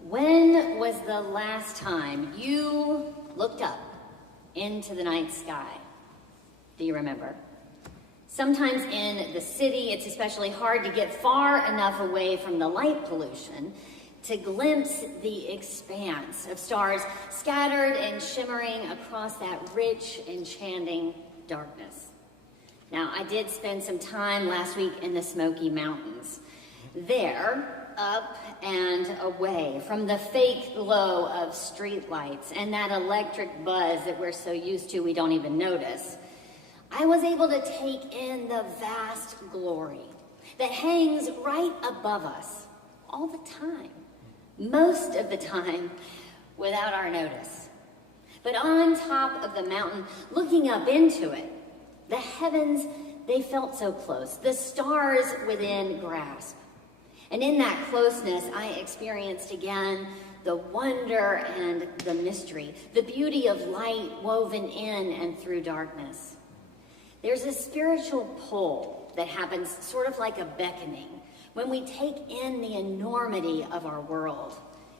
When was the last time you looked up into the night sky? Do you remember? Sometimes in the city, it's especially hard to get far enough away from the light pollution to glimpse the expanse of stars scattered and shimmering across that rich, enchanting darkness. Now, I did spend some time last week in the Smoky Mountains. There, up and away from the fake glow of streetlights and that electric buzz that we're so used to we don't even notice, I was able to take in the vast glory that hangs right above us all the time, most of the time without our notice. But on top of the mountain, looking up into it, the heavens, they felt so close, the stars within grasp. And in that closeness, I experienced again the wonder and the mystery, the beauty of light woven in and through darkness. There's a spiritual pull that happens sort of like a beckoning when we take in the enormity of our world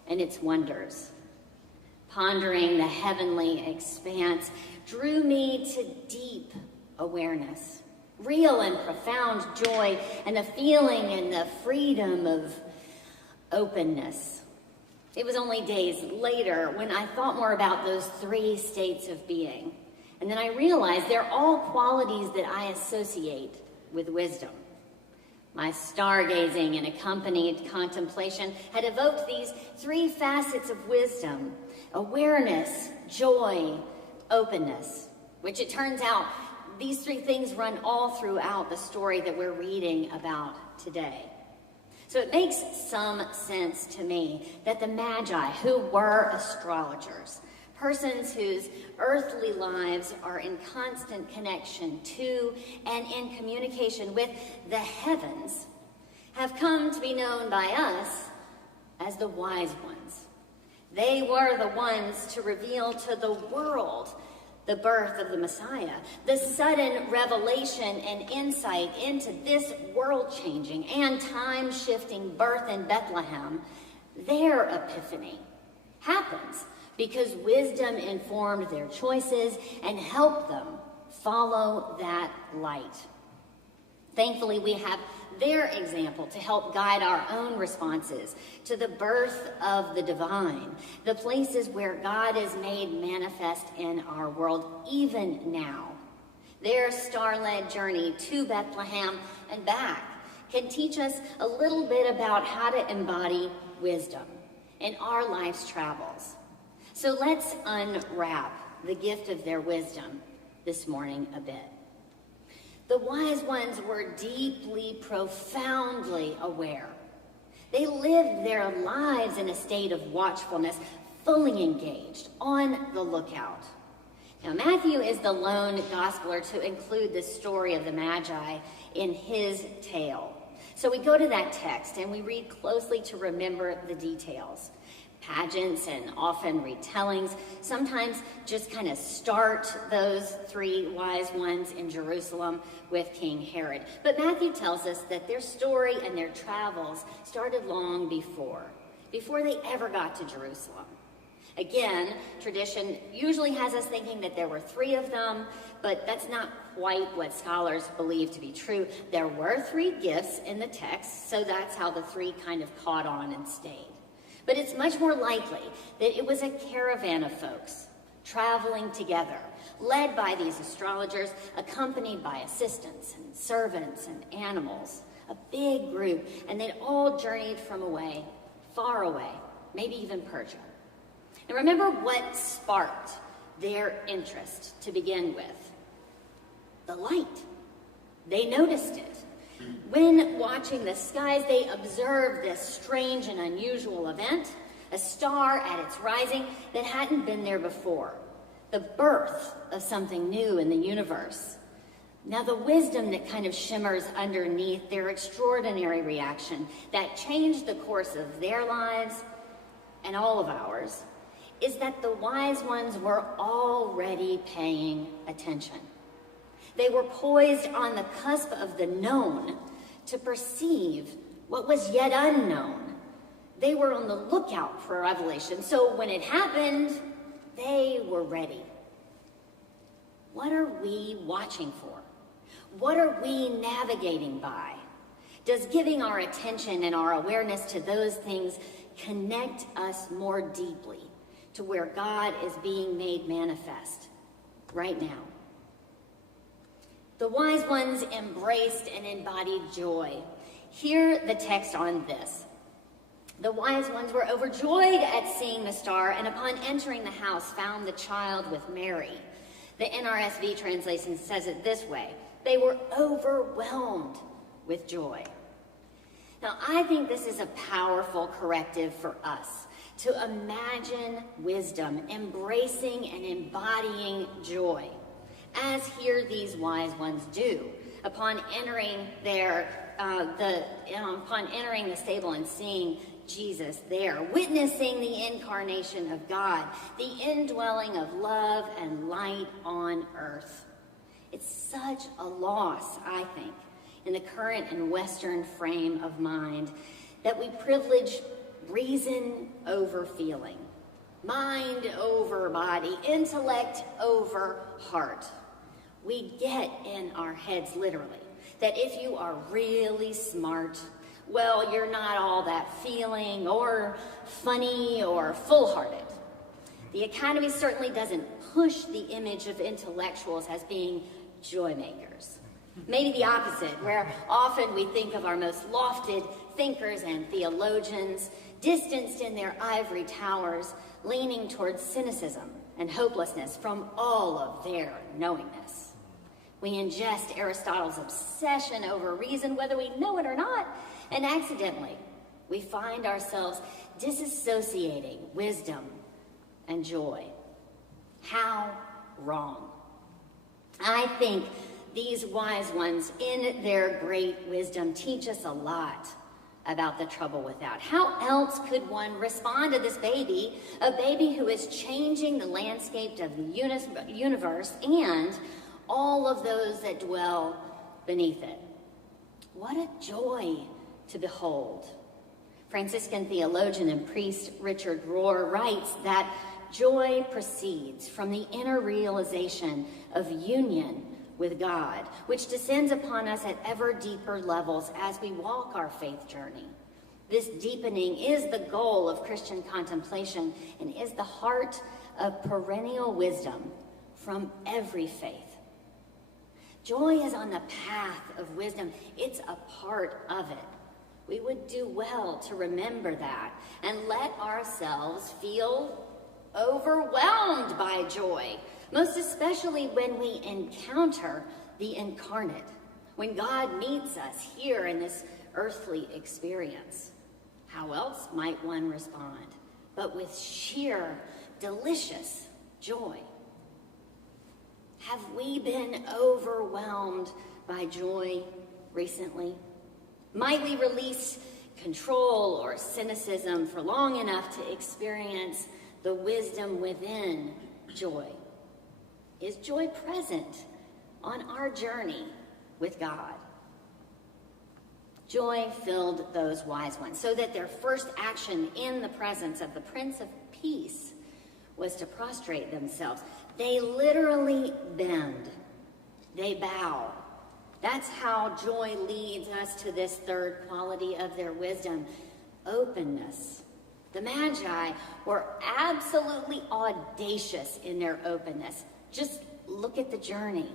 and its wonders. Pondering the heavenly expanse drew me to deep awareness, real and profound joy, and the feeling and the freedom of openness. It was only days later when I thought more about those three states of being. And then I realized they're all qualities that I associate with wisdom. My stargazing and accompanied contemplation had evoked these three facets of wisdom: awareness, joy, openness, which it turns out these three things run all throughout the story that we're reading about today. So it makes some sense to me that the magi, who were astrologers, persons whose earthly lives are in constant connection to and in communication with the heavens, have come to be known by us as the wise ones. They were the ones to reveal to the world the birth of the Messiah, the sudden revelation and insight into this world-changing and time-shifting birth in Bethlehem. Their epiphany happens because wisdom informed their choices and helped them follow that light. Thankfully, we have their example to help guide our own responses to the birth of the divine, the places where God is made manifest in our world, even now. Their star-led journey to Bethlehem and back can teach us a little bit about how to embody wisdom in our life's travels. So let's unwrap the gift of their wisdom this morning a bit. The wise ones were deeply, profoundly aware. They lived their lives in a state of watchfulness, fully engaged, on the lookout. Now, Matthew is the lone gospeler to include the story of the Magi in his tale. So we go to that text and we read closely to remember the details. Pageants and often retellings sometimes just kind of start those three wise ones in Jerusalem with King Herod. But Matthew tells us that their story and their travels started long before they ever got to Jerusalem. Again, tradition usually has us thinking that there were three of them, but that's not quite what scholars believe to be true. There were three gifts in the text, so that's how the three kind of caught on and stayed. But it's much more likely that it was a caravan of folks traveling together, led by these astrologers, accompanied by assistants and servants and animals, a big group, and they'd all journeyed from away, far away, maybe even Persia. And remember what sparked their interest to begin with? The light. They noticed it. When watching the skies, they observed this strange and unusual event, a star at its rising that hadn't been there before, the birth of something new in the universe. Now, the wisdom that kind of shimmers underneath their extraordinary reaction that changed the course of their lives and all of ours is that the wise ones were already paying attention. They were poised on the cusp of the known to perceive what was yet unknown, They were on the lookout for a revelation. So when it happened, they were ready. What are we watching for? What are we navigating by? Does giving our attention and our awareness to those things connect us more deeply to where God is being made manifest right now? The wise ones embraced and embodied joy. Hear the text on this. The wise ones were overjoyed at seeing the star, and upon entering the house found the child with Mary. The NRSV translation says it this way: they were overwhelmed with joy. Now, I think this is a powerful corrective for us to imagine wisdom, embracing and embodying joy, as here these wise ones do. Upon entering upon entering the stable and seeing Jesus there, witnessing the incarnation of God, the indwelling of love and light on earth. It's such a loss, I think, in the current and Western frame of mind, that we privilege reason over feeling, mind over body, intellect over heart. We get in our heads, literally, that if you are really smart, well, you're not all that feeling or funny or full-hearted. The Academy certainly doesn't push the image of intellectuals as being joy makers. Maybe the opposite, where often we think of our most lofted thinkers and theologians distanced in their ivory towers, leaning towards cynicism and hopelessness from all of their knowingness. We ingest Aristotle's obsession over reason, whether we know it or not, and accidentally we find ourselves disassociating wisdom and joy. How wrong. I think these wise ones, in their great wisdom, teach us a lot about the trouble without. How else could one respond to this baby, a baby who is changing the landscape of the universe and all of those that dwell beneath it? What a joy to behold. Franciscan theologian and priest Richard Rohr writes that joy proceeds from the inner realization of union with God, which descends upon us at ever deeper levels as we walk our faith journey. This deepening is the goal of Christian contemplation and is the heart of perennial wisdom from every faith. Joy is on the path of wisdom. It's a part of it. We would do well to remember that and let ourselves feel overwhelmed by joy, most especially when we encounter the incarnate, when God meets us here in this earthly experience. How else might one respond but with sheer, delicious joy? Have we been overwhelmed by joy recently? Might we release control or cynicism for long enough to experience the wisdom within joy? Is joy present on our journey with God? Joy filled those wise ones, so that their first action in the presence of the Prince of Peace was to prostrate themselves. They literally bend. They bow. That's how joy leads us to this third quality of their wisdom: openness. The Magi were absolutely audacious in their openness. Just look at the journey.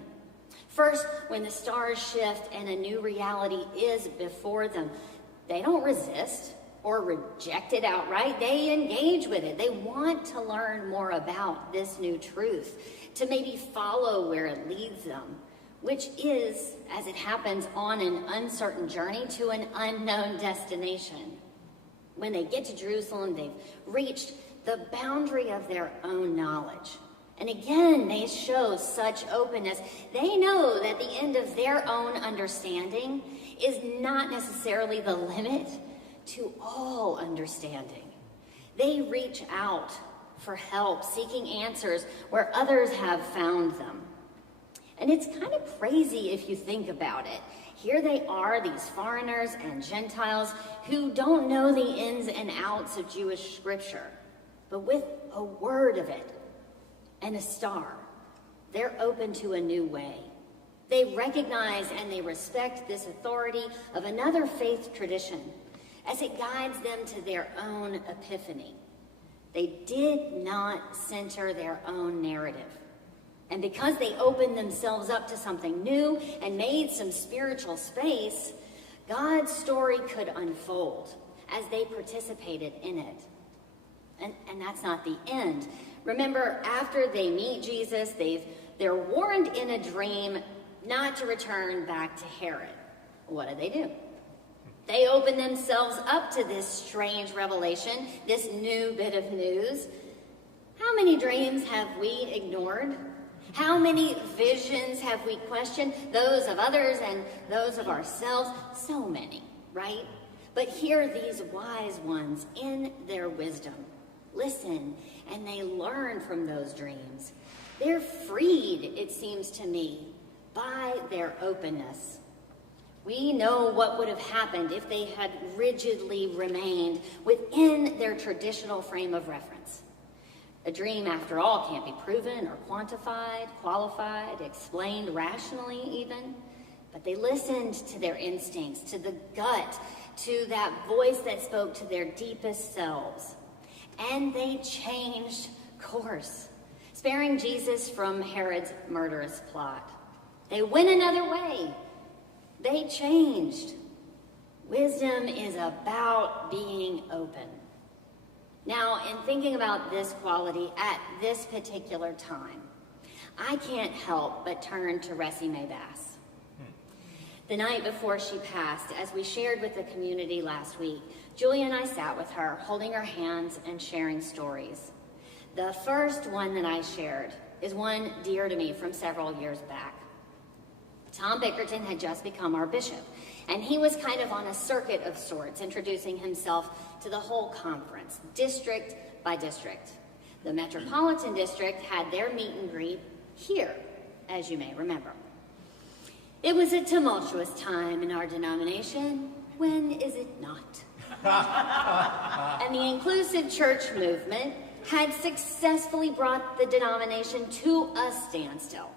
First, when the stars shift and a new reality is before them, they don't resist or reject it outright. They engage with it. They want to learn more about this new truth, to maybe follow where it leads them, which is, as it happens on an uncertain journey to an unknown destination. When they get to Jerusalem, they've reached the boundary of their own knowledge. And again, they show such openness. They know that the end of their own understanding is not necessarily the limit to all understanding. They reach out for help, seeking answers where others have found them. And it's kind of crazy if you think about it. Here they are, these foreigners and Gentiles who don't know the ins and outs of Jewish scripture, but with a word of it and a star, they're open to a new way. They recognize and they respect this authority of another faith tradition as it guides them to their own epiphany. They did not center their own narrative. And because they opened themselves up to something new and made some spiritual space, God's story could unfold as they participated in it. And that's not the end. Remember, after they meet Jesus, they're warned in a dream not to return back to Herod. What do? They open themselves up to this strange revelation, this new bit of news. How many dreams have we ignored? How many visions have we questioned? Those of others and those of ourselves. So many, right? But here these wise ones, in their wisdom, listen and they learn from those dreams. They're freed, it seems to me, by their openness. We know what would have happened if they had rigidly remained within their traditional frame of reference. A dream, after all, can't be proven or quantified, qualified, explained rationally even. But they listened to their instincts, to the gut, to that voice that spoke to their deepest selves. And they changed course, sparing Jesus from Herod's murderous plot. They went another way. They changed. Wisdom is about being open. Now, in thinking about this quality at this particular time, I can't help but turn to Ressie Mae Bass. The night before she passed, as we shared with the community last week, Julia and I sat with her, holding her hands and sharing stories. The first one that I shared is one dear to me from several years back. Tom Bickerton had just become our bishop, and he was kind of on a circuit of sorts, introducing himself to the whole conference, district by district. The Metropolitan District had their meet and greet here, as you may remember. It was a tumultuous time in our denomination. When is it not? And the inclusive church movement had successfully brought the denomination to a standstill,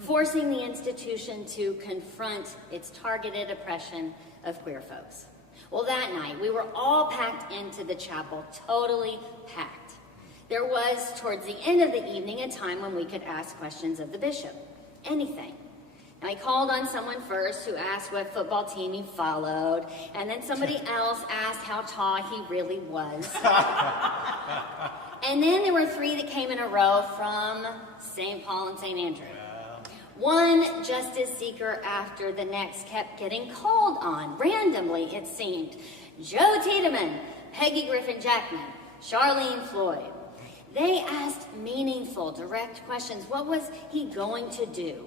forcing the institution to confront its targeted oppression of queer folks. Well, that night, we were all packed into the chapel, totally packed. There was, towards the end of the evening, a time when we could ask questions of the bishop. Anything. Now, he called on someone first who asked what football team he followed, and then somebody else asked how tall he really was. And then there were three that came in a row from St. Paul and St. Andrew. One justice seeker after the next kept getting called on, randomly it seemed. Joe Tiedemann, Peggy Griffin Jackman, Charlene Floyd. They asked meaningful, direct questions. What was he going to do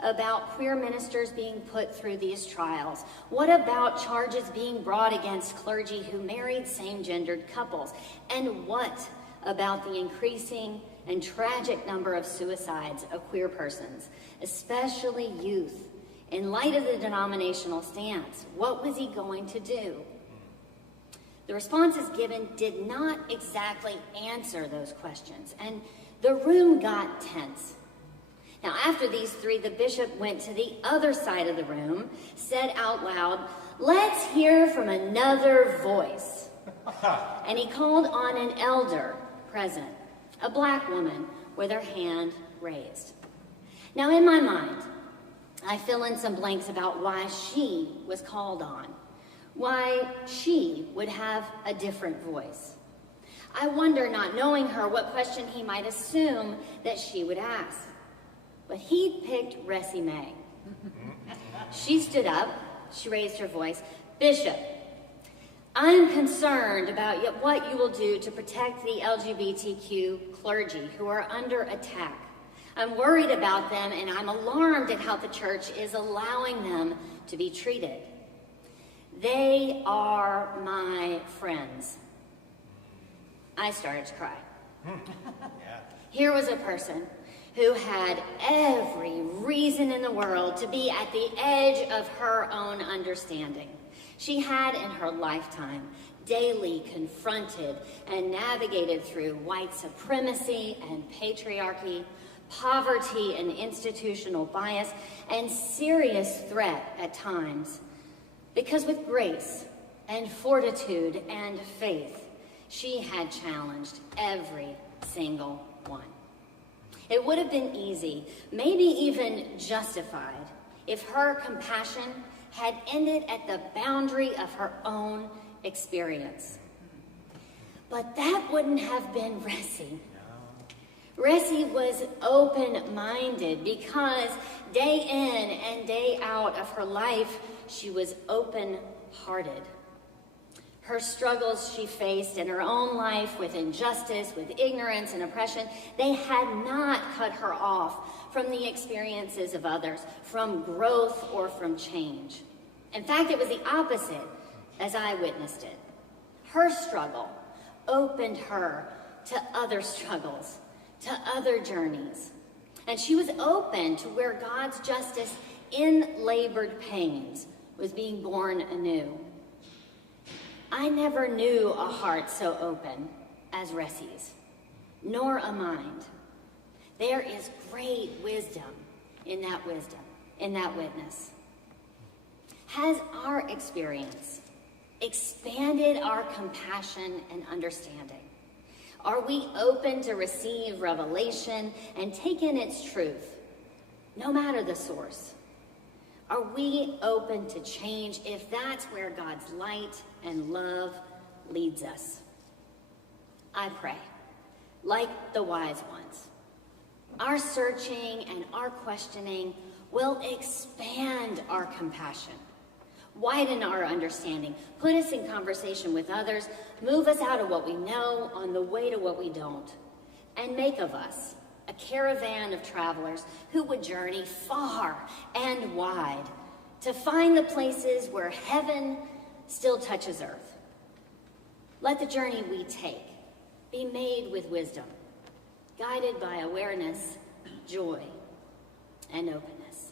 about queer ministers being put through these trials? What about charges being brought against clergy who married same-gendered couples? And what about the increasing and tragic number of suicides of queer persons, especially youth? In light of the denominational stance, what was he going to do? The responses given did not exactly answer those questions, and the room got tense. Now, after these three, the bishop went to the other side of the room, said out loud, "Let's hear from another voice." And he called on an elder present, a black woman with her hand raised. Now, in my mind, I fill in some blanks about why she was called on, why she would have a different voice. I wonder, not knowing her, what question he might assume that she would ask. But he picked Ressie Mae. She stood up, she raised her voice. "Bishop, I'm concerned about what you will do to protect the LGBTQ clergy who are under attack. I'm worried about them, and I'm alarmed at how the church is allowing them to be treated. They are my friends." I started to cry. Here was a person who had every reason in the world to be at the edge of her own understanding. She had in her lifetime daily confronted and navigated through white supremacy and patriarchy, poverty and institutional bias, and serious threat at times. Because with grace and fortitude and faith, she had challenged every single one. It would have been easy, maybe even justified, if her compassion had ended at the boundary of her own experience. But that wouldn't have been Ressie. Ressie was open-minded because day in and day out of her life, she was open-hearted. Her struggles she faced in her own life with injustice, with ignorance and oppression, they had not cut her off from the experiences of others, from growth or from change. In fact, it was the opposite as I witnessed it. Her struggle opened her to other struggles, to other journeys. And she was open to where God's justice in labored pains was being born anew. I never knew a heart so open as Ressie's, nor a mind. There is great wisdom in that witness. Has our experience expanded our compassion and understanding? Are we open to receive revelation and take in its truth, no matter the source? Are we open to change if that's where God's light and love leads us? I pray, like the wise ones, our searching and our questioning will expand our compassion, widen our understanding, put us in conversation with others, move us out of what we know on the way to what we don't, and make of us a caravan of travelers who would journey far and wide to find the places where heaven still touches earth. Let the journey we take be made with wisdom, guided by awareness, joy, and openness.